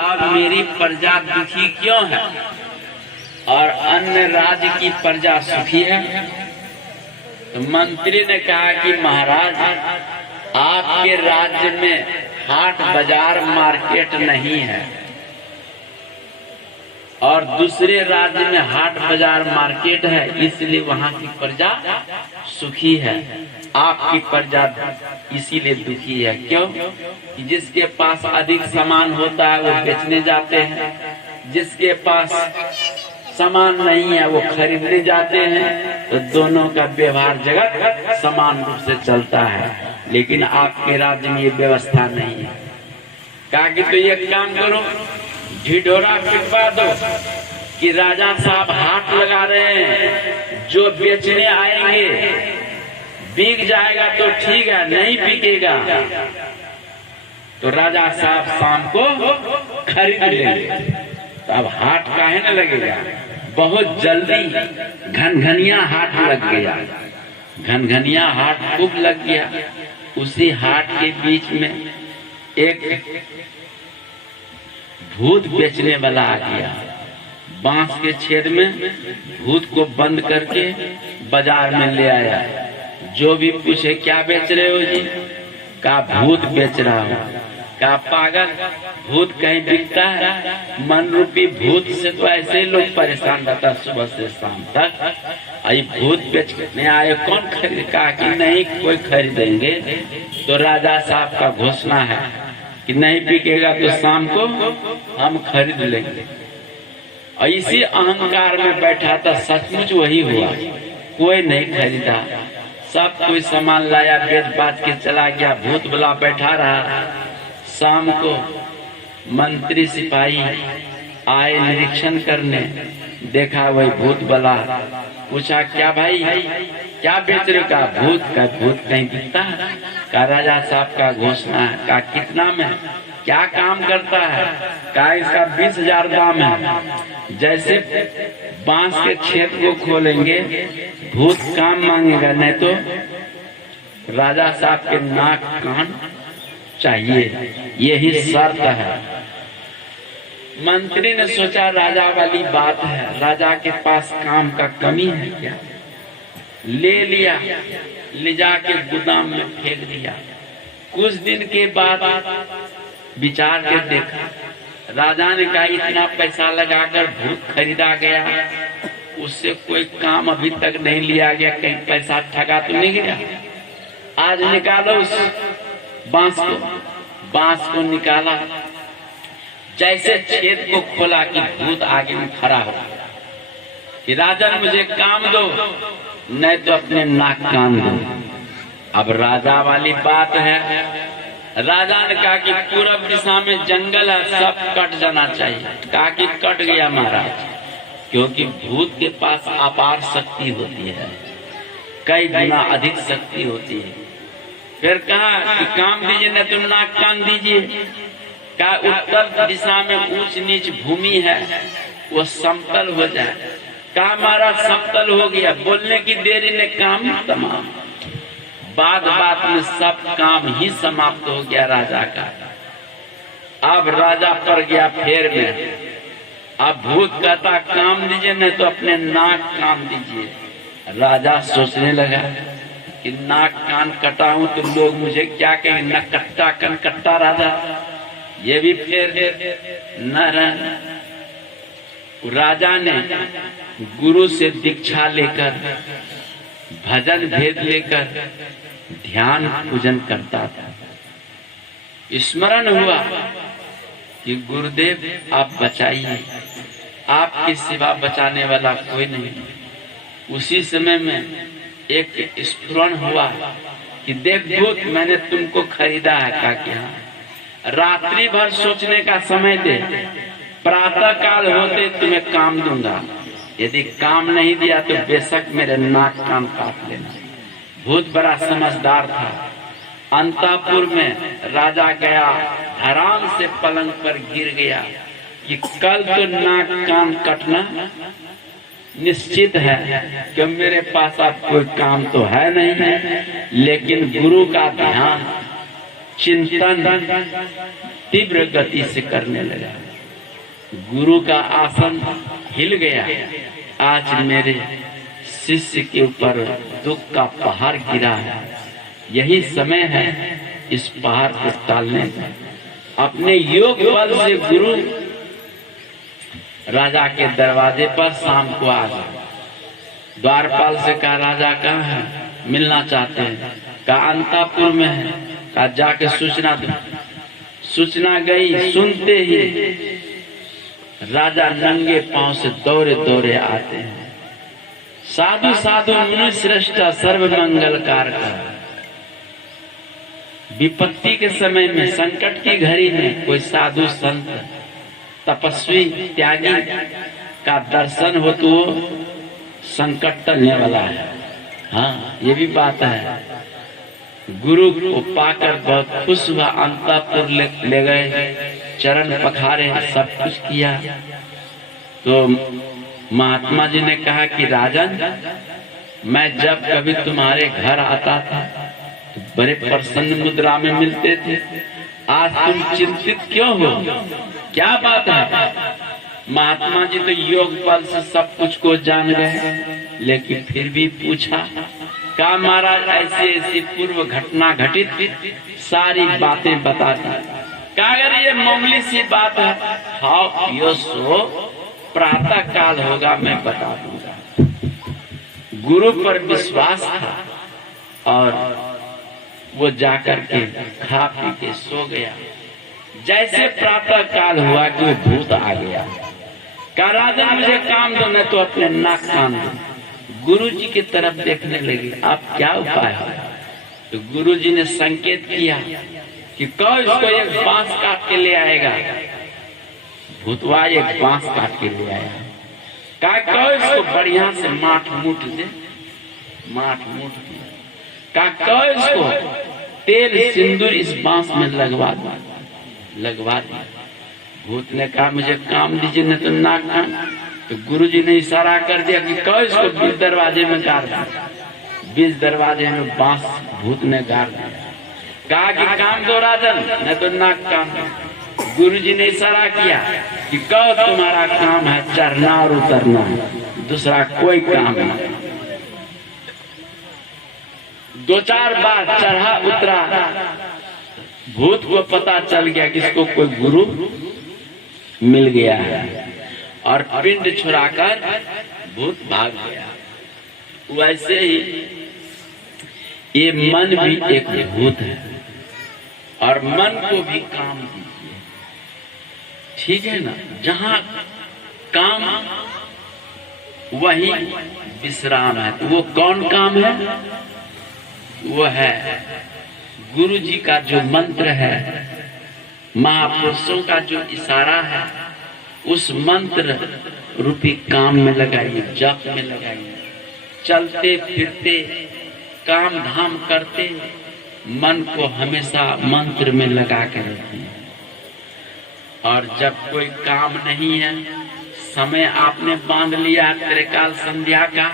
अब मेरी प्रजा दुखी क्यों है और अन्य राज्य की प्रजा सुखी है? तो मंत्री ने कहा कि महाराज, आपके राज्य में हाट बाजार मार्केट नहीं है और दूसरे राज्य में हाट बाजार मार्केट है, इसलिए वहाँ की प्रजा सुखी है। आपकी प्रजा इसीलिए दुखी है। क्यों? कि जिसके पास अधिक सामान होता है वो बेचने जाते हैं, जिसके पास सामान नहीं है वो खरीदने जाते हैं। तो दोनों का व्यवहार जगत समान रूप से चलता है, लेकिन आपके राज्य में ये व्यवस्था नहीं है। कहा कि तो एक काम करो, ढिढोरा पिटवा दो कि राजा साहब हाट लगा रहे हैं, जो बेचने आएंगे बिक जाएगा तो ठीक है, नहीं बिकेगा तो राजा साहब शाम को खरीद लेंगे। तो अब हाट काहे न लगेगा? बहुत जल्दी घनघनिया हाट लग गया। घनघनिया हाट खूब लग गया। उसी हाट के बीच में एक भूत बेचने वाला आ गया। बांस के छेद में भूत को बंद करके बाजार में ले आया। जो भी पूछे क्या बेच रहे हो जी? का भूत बेच रहा हूँ। का पागल, भूत कहीं बिकता है? मन रूपी भूत से तो ऐसे ही लोग परेशान रहता सुबह से शाम तक। आई भूत बेचने आए, कौन खरीद? कहा कि नहीं कोई खरीदेंगे। तो राजा साहब का घोषणा है कि नहीं बिकेगा तो शाम को हम खरीद लेंगे। और इसी अहंकार में बैठा था, सचमुच वही हुआ। कोई नहीं खरीदा, सब कोई सामान लाया, बेच बाच के चला गया। भूत वाला बैठा रहा। शाम को मंत्री सिपाही आए निरीक्षण करने, देखा वही भूत वाला। पूछा क्या भाई क्या बेच रहे? का भूत कहीं बिकता है? का राजा साहब का घोषणा है। का कितना में? क्या काम करता है? का इसका 20,000 दाम है। जैसे बांस के छेद को खोलेंगे भूत काम मांगेगा, नहीं तो राजा साहब के नाक कान चाहिए, यही शर्त है। मंत्री ने सोचा राजा वाली बात है, राजा के पास काम का कमी है क्या? ले लिया, ले जाके गोदाम में फेंक दिया। कुछ दिन के बाद विचार के देखा, राजा ने कहा इतना पैसा लगाकर भूत खरीदा गया, उससे कोई काम अभी तक नहीं लिया गया, कहीं पैसा ठगा तो नहीं गया? आज निकालो उस बांस को निकाला। जैसे छेद को खोला कि भूत आगे में खड़ा हो कि राजन मुझे काम दो, नहीं तो अपने नाक कान दो। अब राजा वाली बात है। राजा ने कहा कि पूरब दिशा में जंगल है, सब कट जाना चाहिए। कहा कि कट गया महाराज, क्योंकि भूत के पास अपार शक्ति होती है, कई गुना अधिक शक्ति होती है। फिर कहा कि काम दीजिए, न तो नाक कान दीजिए। कहा उत्तर दिशा में ऊंच नीच भूमि है, वो समतल हो जाए। कहा महाराज समतल हो गया, बोलने की देरी ने काम तमाम। बात में सब काम ही समाप्त हो गया राजा का। अब राजा पड़ गया फेर में। अब भूत कहता काम दीजिए, नहीं तो अपने नाक कान दीजिए। राजा सोचने लगा कि नाक कान कटा हूं तो लोग मुझे क्या कहेंगे, न कट्टा कन कट्टा राजा। ये भी फिर न रहना। राजा ने गुरु से दीक्षा लेकर, भजन भेद लेकर ध्यान पूजन करता था। स्मरण हुआ कि गुरुदेव आप बचाइए, आपके सिवा बचाने वाला कोई नहीं। उसी समय में एक स्फुरण हुआ कि देख भूत, मैंने तुमको खरीदा है। का क्या? रात्रि भर सोचने का समय दे, प्रातः काल होते तुम्हें काम दूंगा। यदि काम नहीं दिया तो बेशक मेरे नाक कान काट लेना। भूत बड़ा समझदार था। अंतापुर में राजा गया, आराम से पलंग पर गिर गया कि कल तो नाक कान कटना निश्चित है, कि मेरे पास अब कोई काम तो है नहीं। लेकिन गुरु का ध्यान चिंतन तीव्र गति से करने लगा। गुरु का आसन हिल गया। आज मेरे शिष्य के ऊपर दुख का पहाड़ गिरा है। यही समय है इस पहाड़ को टालने का। अपने योग बल से गुरु राजा के दरवाजे पर शाम को आ गए। द्वारपाल से कहा, राजा कहाँ है? मिलना चाहते हैं। कहा अंतापुर में है। कहा जाके सूचना दो। सूचना गई, सुनते ही राजा नंगे पांव से दौड़े दौड़े आते हैं। साधु साधु मुनि श्रेष्ठ सर्व मंगल कारक। विपत्ति के समय में, संकट की घड़ी में कोई साधु संत तपस्वी त्यागी का दर्शन हो तो संकट टलने वाला है। हाँ, ये भी बात है। गुरु को पाकर बहुत खुश हुआ। अंतापुर ले गए, चरण पखारे, सब कुछ किया। तो महात्मा जी ने कहा कि राजन, मैं जब कभी तुम्हारे घर आता था तो बड़े प्रसन्न मुद्रा में मिलते थे। आज तुम चिंतित क्यों हो? क्या बात है? महात्मा जी तो योग बल से सब कुछ को जान गए, लेकिन फिर भी पूछा। कहा महाराज, ऐसी ऐसी पूर्व घटना घटित सारी बातें बता दी। कहा अगर ये मामूली सी बात है, खाओ पियो सो, प्रातः काल होगा मैं बता दूंगा। गुरु पर विश्वास था और वो जाकर के खा पी के सो गया। जैसे प्रातः काल हुआ कि वो भूत आ गया। कहा राजन मुझे काम दो, न तो अपने नाक कान दो। गुरु जी की तरफ देखने लगे, आप क्या उपाय है? तो गुरु जी ने संकेत किया कि कहो इसको एक बांस काट के ले आएगा। भूतवा एक बांस काट के ले आया। कहा कहो इसको बढ़िया से माठ मूठ दे। माठ मूठ दिया। कहा कहो इसको तेल सिंदूर इस बांस में लगवा दिया। भूत ने कहा मुझे काम दीजिए, न तो नाक कान। तो गुरु जी ने इशारा कर दिया कि कहो इसको बीच दरवाजे में गाड़ दिया। बीच दरवाजे में बांस भूत ने गाड़ दिया। कहा कि काम दो राजन, न तो नाक कान। गुरु जी ने इशारा किया कि कहो तुम्हारा काम है चढ़ना और उतरना, दूसरा कोई काम नहीं। 2-4 बार चढ़ा उतरा। भूत को पता चल गया कि इसको कोई गुरु मिल गया है और पिंड छुड़ाकर भूत भाग गया। वैसे ही ये मन भी एक भूत है और मन को भी काम दीजिए, ठीक है ना? जहां काम वही विश्राम है। तो वो कौन काम है? वो है गुरु जी का जो मंत्र है, महापुरुषों का जो इशारा है, उस मंत्र रूपी काम में लगाइए, जप में लगाइए। चलते फिरते काम धाम करते मन को हमेशा मंत्र में लगा कर रखिए। और जब कोई काम नहीं है, समय आपने बांध लिया त्रिकाल संध्या का,